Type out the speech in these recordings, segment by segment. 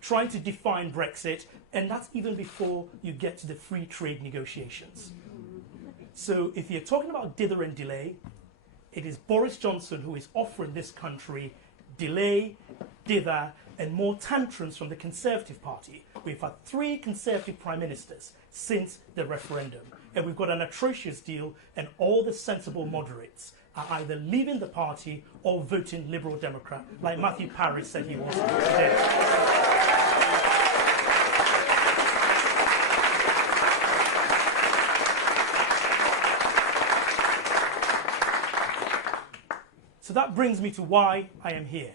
trying to define Brexit, and that's even before you get to the free trade negotiations. So if you're talking about dither and delay, it is Boris Johnson who is offering this country delay, dither, and more tantrums from the Conservative Party. We've had 3 Conservative Prime Ministers since the referendum, and we've got an atrocious deal, and all the sensible moderates are either leaving the party or voting Liberal Democrat, like Matthew Parris said he wants to do today. So that brings me to why I am here.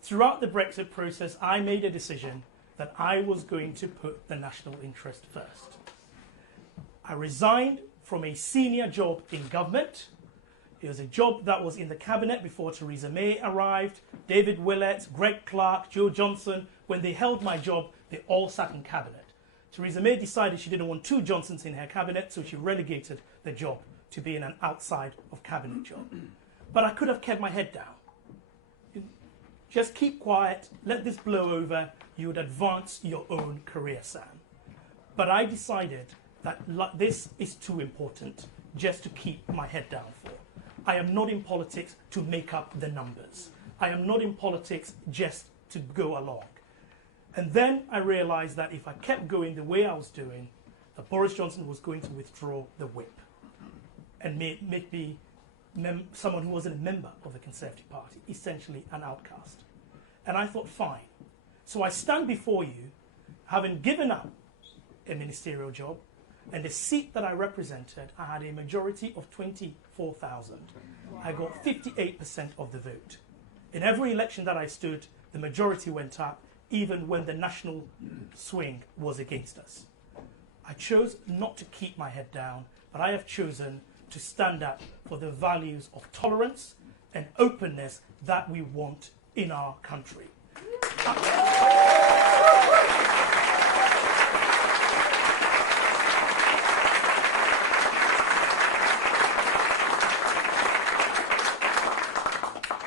Throughout the Brexit process, I made a decision that I was going to put the national interest first. I resigned from a senior job in government. It was a job that was in the cabinet before Theresa May arrived. David Willett, Greg Clark, Joe Johnson, when they held my job, they all sat in cabinet. Theresa May decided she didn't want 2 Johnsons in her cabinet, so she relegated the job to being an outside of cabinet job. But I could have kept my head down. Just keep quiet, let this blow over, you would advance your own career, Sam. But I decided that this is too important just to keep my head down for. I am not in politics to make up the numbers. I am not in politics just to go along. And then I realized that if I kept going the way I was doing, that Boris Johnson was going to withdraw the whip and make me someone who wasn't a member of the Conservative Party, essentially an outcast. And I thought, fine. So I stand before you, having given up a ministerial job, and the seat that I represented, I had a majority of 24,000. I got 58% of the vote. In every election that I stood, the majority went up, even when the national swing was against us. I chose not to keep my head down, but I have chosen to stand up for the values of tolerance and openness that we want in our country.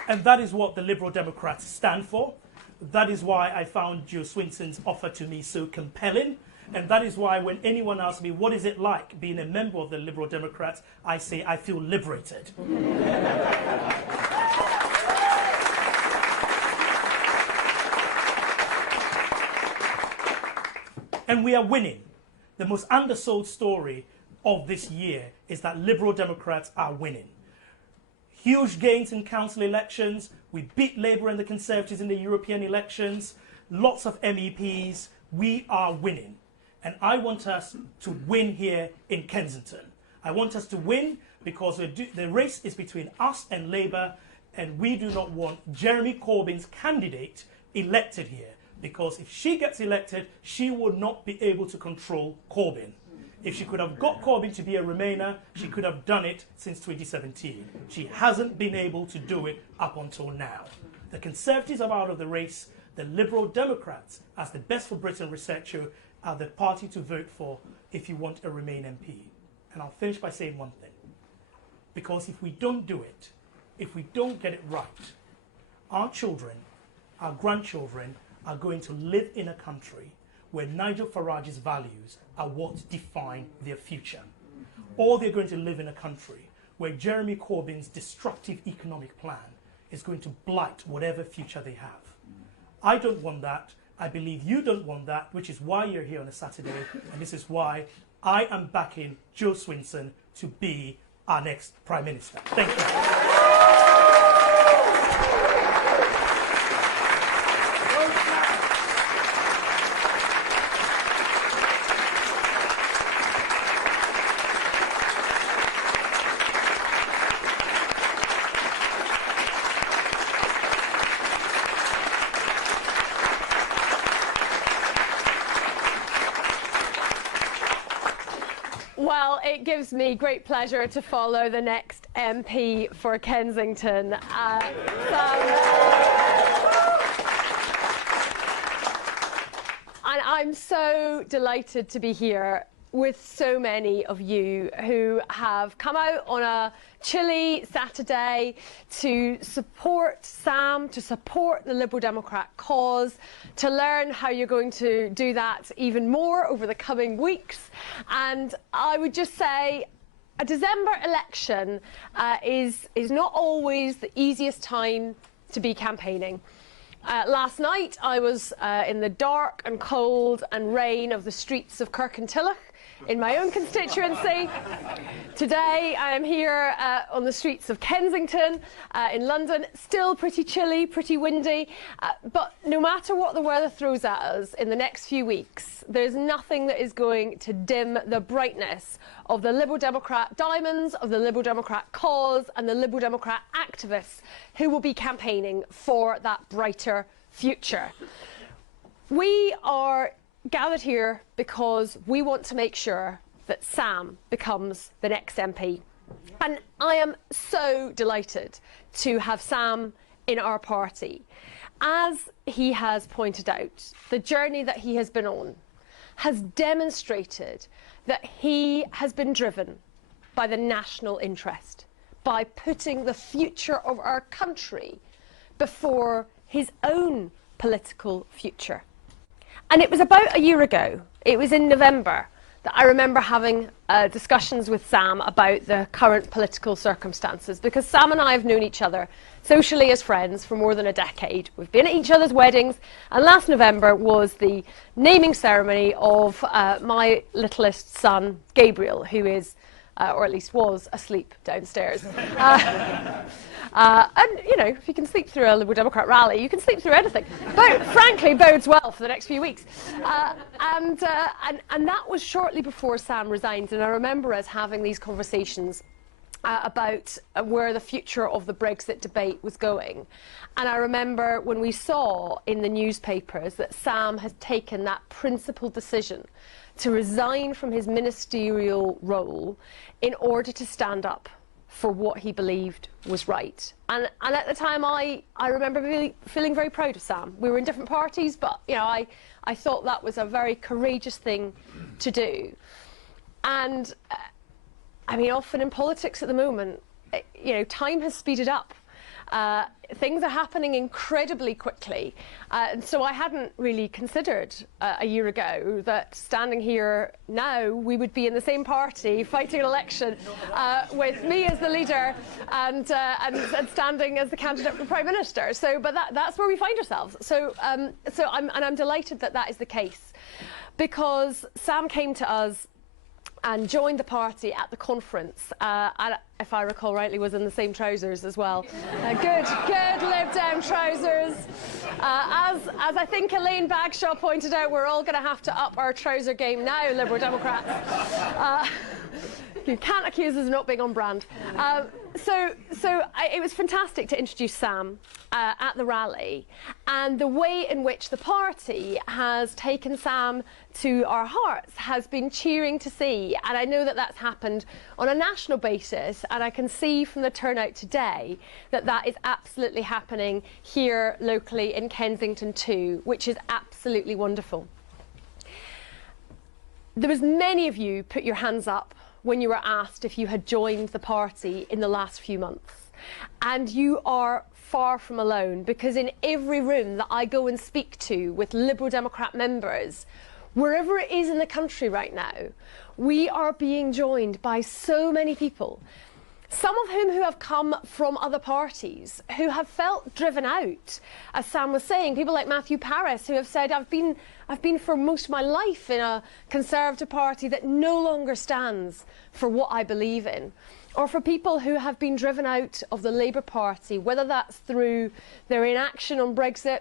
And that is what the Liberal Democrats stand for. That is why I found Joe Swinson's offer to me so compelling. And that is why when anyone asks me, what is it like being a member of the Liberal Democrats, I say, I feel liberated. And we are winning. The most undersold story of this year is that Liberal Democrats are winning. Huge gains in council elections. We beat Labour and the Conservatives in the European elections. Lots of MEPs. We are winning. And I want us to win here in Kensington. I want us to win because the race is between us and Labour, and we do not want Jeremy Corbyn's candidate elected here, because if she gets elected, she will not be able to control Corbyn. If she could have got Corbyn to be a Remainer, she could have done it since 2017. She hasn't been able to do it up until now. The Conservatives are out of the race. The Liberal Democrats, as the Best for Britain researcher, are the party to vote for if you want a Remain MP. And I'll finish by saying one thing. Because if we don't do it, if we don't get it right, our children, our grandchildren are going to live in a country where Nigel Farage's values are what define their future. Or they're going to live in a country where Jeremy Corbyn's destructive economic plan is going to blight whatever future they have. I don't want that. I believe you don't want that, which is why you're here on a Saturday, and this is why I am backing Joe Swinson to be our next Prime Minister. Thank you. Well, it gives me great pleasure to follow the next MP for Kensington. And I'm so delighted to be here with so many of you who have come out on a chilly Saturday to support Sam, to support the Liberal Democrat cause, to learn how you're going to do that even more over the coming weeks. And I would just say, a December election is not always the easiest time to be campaigning. Last night I was in the dark and cold and rain of the streets of Kirkintilloch in my own constituency. Today I am here on the streets of Kensington in London. Still pretty chilly, pretty windy, but no matter what the weather throws at us in the next few weeks, there's nothing that is going to dim the brightness of the Liberal Democrat diamonds, of the Liberal Democrat cause and the Liberal Democrat activists who will be campaigning for that brighter future. We are gathered here because we want to make sure that Sam becomes the next MP. And I am so delighted to have Sam in our party. As he has pointed out, the journey that he has been on has demonstrated that he has been driven by the national interest, by putting the future of our country before his own political future. And it was about a year ago, it was in November, that I remember having discussions with Sam about the current political circumstances, because Sam and I have known each other socially as friends for more than a decade. We've been at each other's weddings, and last November was the naming ceremony of my littlest son, Gabriel, who is, or at least was, asleep downstairs. And, you know, if you can sleep through a Liberal Democrat rally, you can sleep through anything. But frankly, bodes well for the next few weeks. And that was shortly before Sam resigned, and I remember us having these conversations about where the future of the Brexit debate was going. And I remember when we saw in the newspapers that Sam had taken that principled decision to resign from his ministerial role in order to stand up for what he believed was right. And at the time, I remember really feeling very proud of Sam. We were in different parties, but you know, I thought that was a very courageous thing to do. And I mean, often in politics at the moment, you know, time has speeded up. Things are happening incredibly quickly, and so I hadn't really considered a year ago that standing here now we would be in the same party fighting an election with me as the leader and standing as the candidate for Prime Minister. So, but that's where we find ourselves. So, I'm delighted that that is the case, because Sam came to us and joined the party at the conference, and if I recall rightly, was in the same trousers as well. Good Lib Dem trousers. As I think Elaine Bagshaw pointed out, we're all going to have to up our trouser game now, Liberal Democrats. You can't accuse us of not being on brand. It was fantastic to introduce Sam at the rally, and the way in which the party has taken Sam to our hearts has been cheering to see. And I know that that's happened on a national basis, and I can see from the turnout today that that is absolutely happening here locally in Kensington too, which is absolutely wonderful. There was many of you put your hands up when you were asked if you had joined the party in the last few months. And you are far from alone, because in every room that I go and speak to with Liberal Democrat members, wherever it is in the country right now, we are being joined by so many people, some of whom who have come from other parties, who have felt driven out. As Sam was saying, people like Matthew Parris, who have said, I've been for most of my life in a Conservative party that no longer stands for what I believe in. Or for people who have been driven out of the Labour Party, whether that's through their inaction on Brexit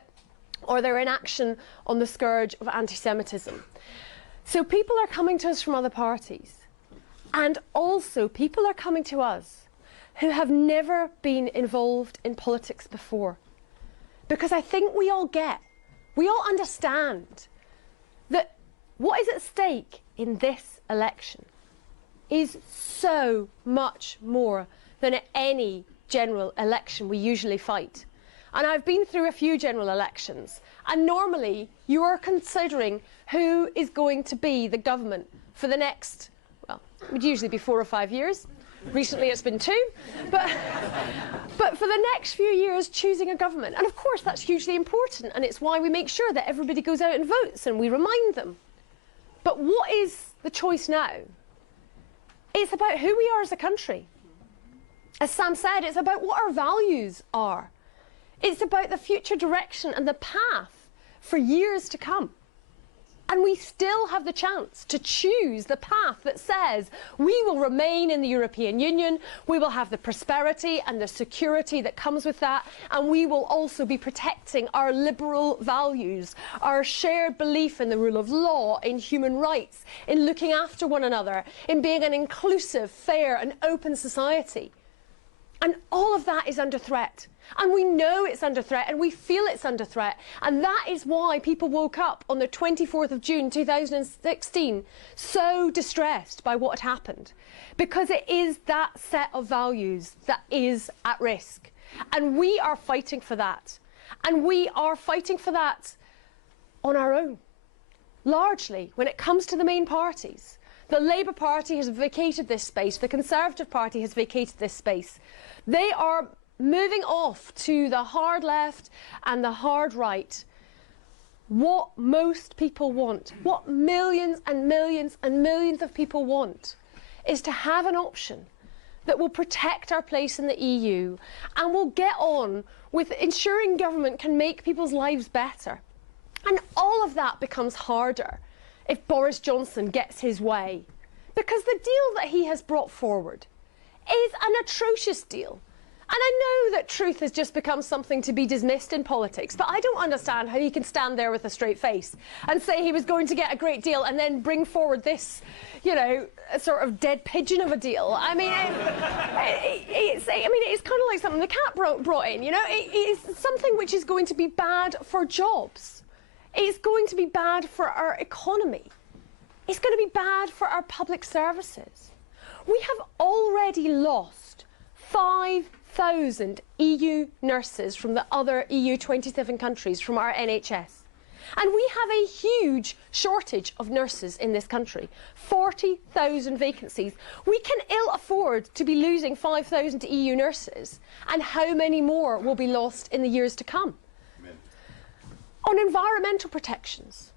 or their inaction on the scourge of anti-Semitism. So people are coming to us from other parties. And also people are coming to us who have never been involved in politics before. Because I think we all understand that what is at stake in this election is so much more than at any general election we usually fight. And I've been through a few general elections, And normally you are considering who is going to be the government for the next, well, it would usually be 4 or 5 years. Recently it's been 2. But for the next few years, choosing a government. And of course that's hugely important, and it's why we make sure that everybody goes out and votes and we remind them. But what is the choice now? It's about who we are as a country. As Sam said, it's about what our values are. It's about the future direction and the path for years to come. And we still have the chance to choose the path that says we will remain in the European Union, we will have the prosperity and the security that comes with that, and we will also be protecting our liberal values, our shared belief in the rule of law, in human rights, in looking after one another, in being an inclusive, fair and open society. And all of that is under threat. And we know it's under threat, and we feel it's under threat. And that is why people woke up on the 24th of June 2016 so distressed by what had happened. Because it is that set of values that is at risk. And we are fighting for that. And we are fighting for that on our own. Largely, when it comes to the main parties. The Labour Party has vacated this space. The Conservative Party has vacated this space. They are moving off to the hard left and the hard right. What most people want, what millions and millions and millions of people want, is to have an option that will protect our place in the EU and will get on with ensuring government can make people's lives better. And all of that becomes harder if Boris Johnson gets his way. Because the deal that he has brought forward is an atrocious deal. And I know that truth has just become something to be dismissed in politics, but I don't understand how he can stand there with a straight face and say he was going to get a great deal and then bring forward this, you know, a sort of dead pigeon of a deal. I mean, it's kind of like something the cat brought in, you know. It's something which is going to be bad for jobs. It's going to be bad for our economy. It's going to be bad for our public services. We have already lost 5,000 EU nurses from the other EU 27 countries from our NHS. And we have a huge shortage of nurses in this country. 40,000 vacancies. We can ill afford to be losing 5,000 EU nurses. And how many more will be lost in the years to come? Amen. On environmental protections,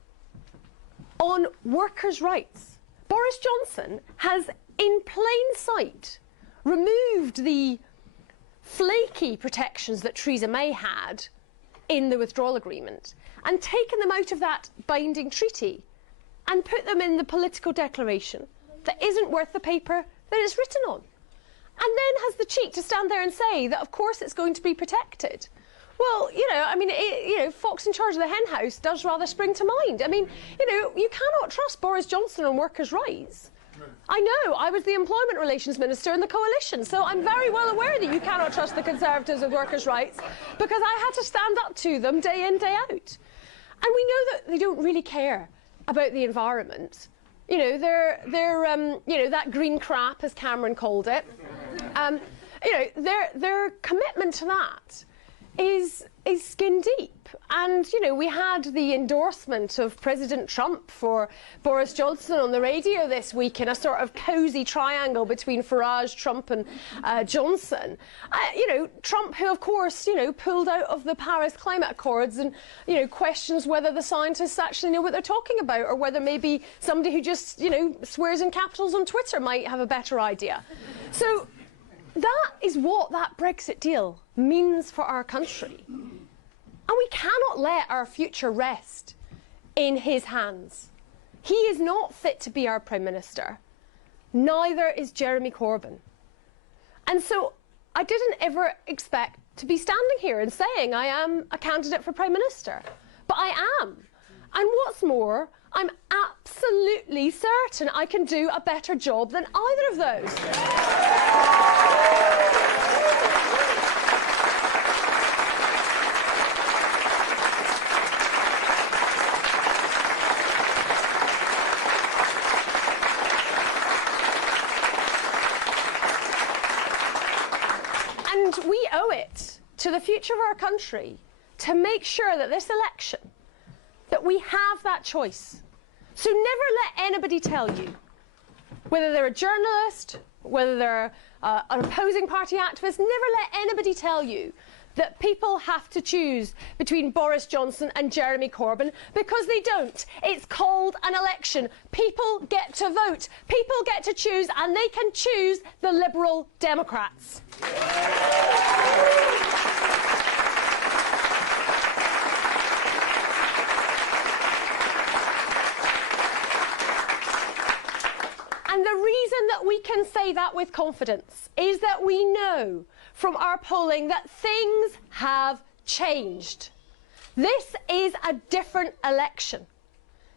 on workers' rights, Boris Johnson has, in plain sight, removed the flaky protections that Theresa May had in the withdrawal agreement and taken them out of that binding treaty and put them in the political declaration that isn't worth the paper that it's written on. And then has the cheek to stand there and say that, of course, it's going to be protected. Well, you know, I mean, Fox in charge of the hen house does rather spring to mind. I mean, you know, you cannot trust Boris Johnson on workers' rights. I know, I was the Employment Relations Minister in the coalition, so I'm very well aware that you cannot trust the Conservatives with workers' rights, because I had to stand up to them day in, day out. And we know that they don't really care about the environment. You know, you know, that green crap, as Cameron called it. You know, their commitment to that is skin deep. And, you know, we had the endorsement of President Trump for Boris Johnson on the radio this week in a sort of cosy triangle between Farage, Trump and Johnson. You know, Trump, who, of course, you know, pulled out of the Paris Climate Accords and, you know, questions whether the scientists actually know what they're talking about, or whether maybe somebody who just, you know, swears in capitals on Twitter might have a better idea. So that is what that Brexit deal means for our country. And we cannot let our future rest in his hands. He is not fit to be our Prime Minister. Neither is Jeremy Corbyn. And so I didn't ever expect to be standing here and saying I am a candidate for Prime Minister. But I am. And what's more, I'm absolutely certain I can do a better job than either of those. And we owe it to the future of our country to make sure that this election we have that choice. So never let anybody tell you, whether they're a journalist, whether they're an opposing party activist, never let anybody tell you that people have to choose between Boris Johnson and Jeremy Corbyn, because they don't. It's called an election. People get to vote. People get to choose, and they can choose the Liberal Democrats. And the reason that we can say that with confidence is that we know from our polling that things have changed. This is a different election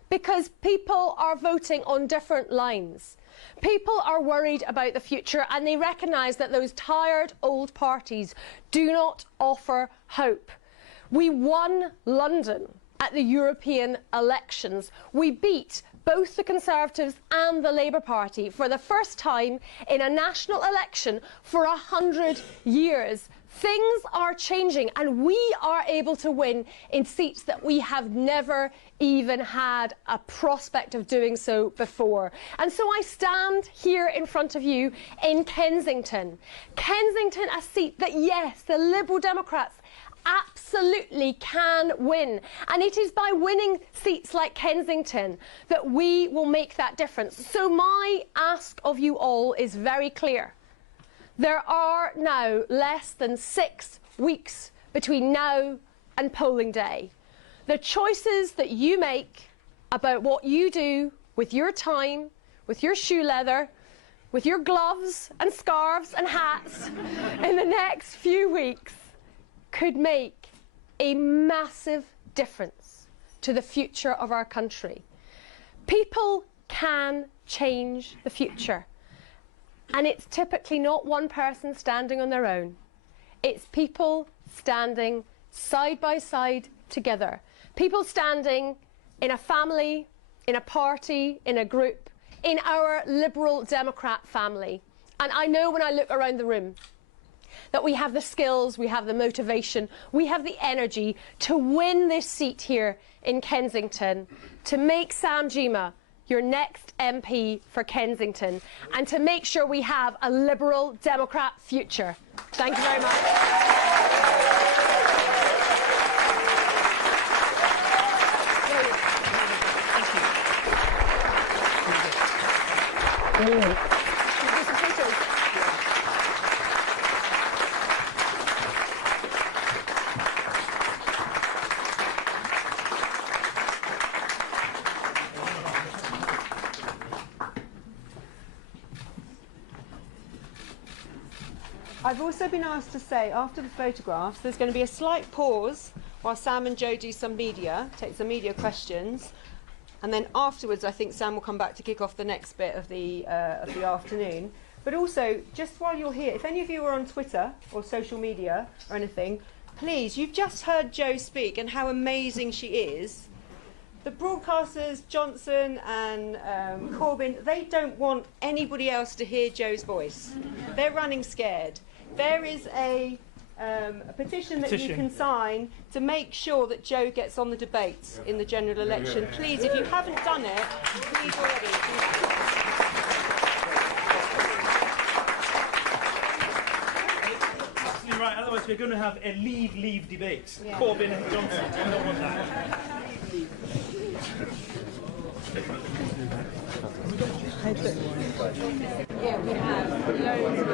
because people are voting on different lines. People are worried about the future, and they recognise that those tired old parties do not offer hope. We won London at the European elections. We beat both the Conservatives and the Labour Party for the first time in a national election for 100 years. Things are changing, and we are able to win in seats that we have never even had a prospect of doing so before. And so I stand here in front of you in Kensington. Kensington, a seat that, yes, the Liberal Democrats absolutely can win, and it is by winning seats like Kensington that we will make that difference. So my ask of you all is very clear. There are now less than 6 weeks between now and polling day. The choices that you make about what you do with your time, with your shoe leather, with your gloves and scarves and hats in the next few weeks could make a massive difference to the future of our country. People can change the future, and it's typically not one person standing on their own. It's people standing side by side together. People standing in a family, in a party, in a group, in our Liberal Democrat family. And I know when I look around the room that we have the skills, we have the motivation, we have the energy to win this seat here in Kensington, to make Sam Gyimah your next MP for Kensington, and to make sure we have a Liberal Democrat future. Thank you very much. I've also been asked to say, after the photographs, there's going to be a slight pause while Sam and Joe do some media, take some media questions, and then afterwards I think Sam will come back to kick off the next bit of the afternoon. But also, just while you're here, if any of you are on Twitter or social media or anything, please, you've just heard Jo speak and how amazing she is. The broadcasters, Johnson and Corbyn, they don't want anybody else to hear Jo's voice. They're running scared. There is a petition that you can sign to make sure that Jo gets on the debates in the general election. Please, if you haven't done it, please already. Absolutely right. Otherwise, we're going to have a leave debate. Yeah. Corbyn and Johnson. I don't want that. Yeah, we have loads of